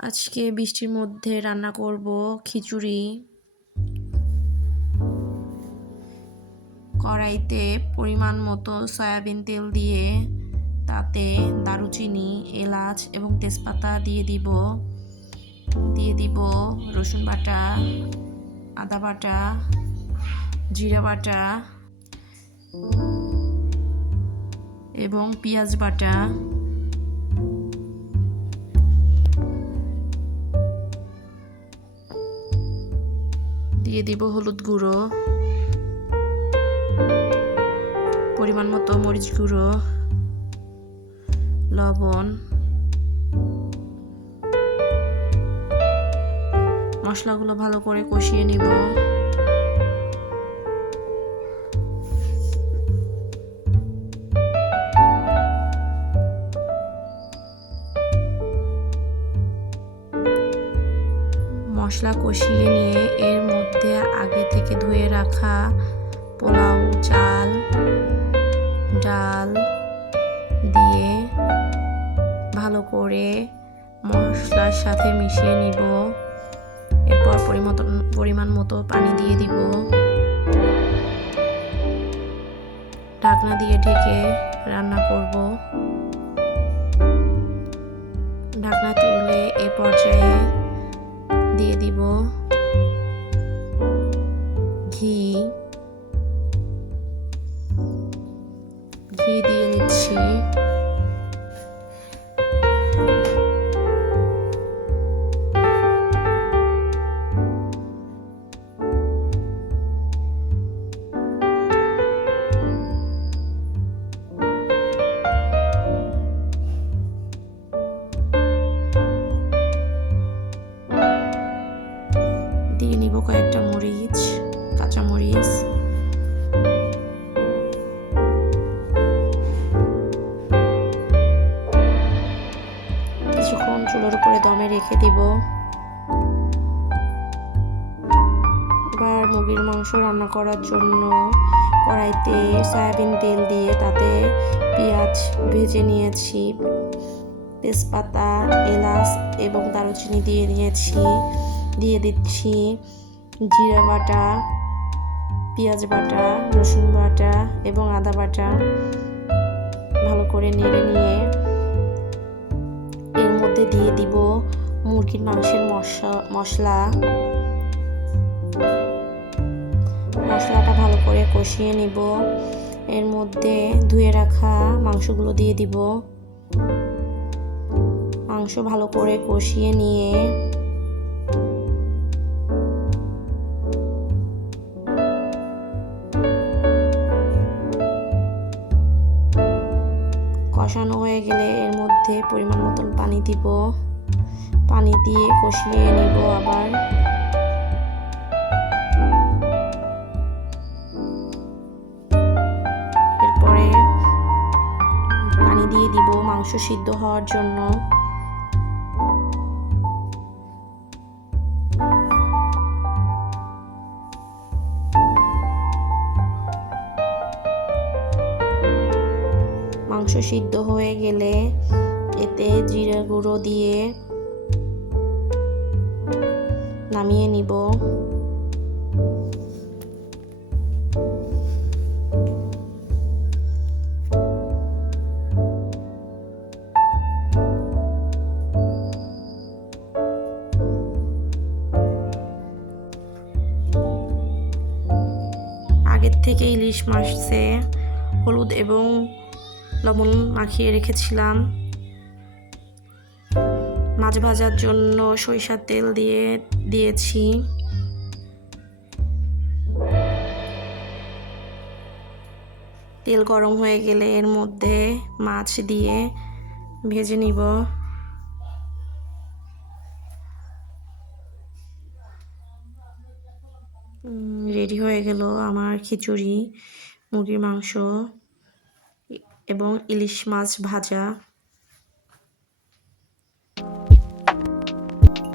আজকে বৃষ্টির মধ্যে রান্না করব খিচুড়ি। কড়াইতে পরিমাণ মতো সয়াবিন তেল দিয়ে তাতে দারুচিনি, এলাচ এবং তেজপাতা দিয়ে দিব। দিয়ে দিব রসুন বাটা, আদা বাটা, জিরা বাটা এবং পেঁয়াজ বাটা। দিয়ে দিব হলুদ গুঁড়ো পরিমাণ মতো মরিচ গুঁড়ো লবণ মশলাগুলো ভালো করে কষিয়ে নিব। মশলা কষিয়ে নিয়ে এর মধ্যে আগে থেকে ধুয়ে রাখা পোলাও, চাল, ডাল দিয়ে ভালো করে মশলার সাথে মিশিয়ে নিব। এরপর পরিমাণ মতো পানি দিয়ে দিব। ঢাকনা দিয়ে ঢেকে রান্না করব। দিয়ে দিব। ঘি। ঘি দিয়ে নিচ্ছি। রেখে দিব। এবার মুরগির মাংস রান্না করার জন্য কড়াইতে সয়াবিন তেল দিয়ে তাতে পেঁয়াজ ভেজে নিয়েছি, তেজপাতা, এলাচ এবং দারুচিনি দিয়ে নিয়েছি, দিয়ে দিচ্ছি জিরা বাটা, পেঁয়াজ বাটা, রসুন বাটা এবং আদা বাটা। ভালো করে নেড়ে নিয়ে এর মধ্যে দিয়ে দিব মুরগির মাংসের মশলা মশলা। মশলাটা ভালো করে কষিয়ে নিব। এর মধ্যে ধুয়ে রাখা মাংসগুলো দিয়ে দিব। মাংস ভালো করে কষিয়ে নিয়ে কষানো হয়ে গেলে এর মধ্যে পরিমাণ মতন পানি দিব। পানি দিয়ে কষিয়ে নিব আবার। এরপরে পানি দিয়ে দিব মাংস সিদ্ধ হওয়ার জন্য। মাংস সিদ্ধ হয়ে গেলে এতে জিরে গুঁড়ো দিয়ে নামিয়ে নিব। আগের থেকে ইলিশ মাছে হলুদ এবং লবণ মাখিয়ে রেখেছিলাম। মাছ ভাজার জন্য সরিষার তেল দিয়ে দিয়েছি। তেল গরম হয়ে গেলে এর মধ্যে মাছ দিয়ে ভেজে নিব। রেডি হয়ে গেল আমার খিচুড়ি, মুরগির মাংস এবং ইলিশ মাছ ভাজা।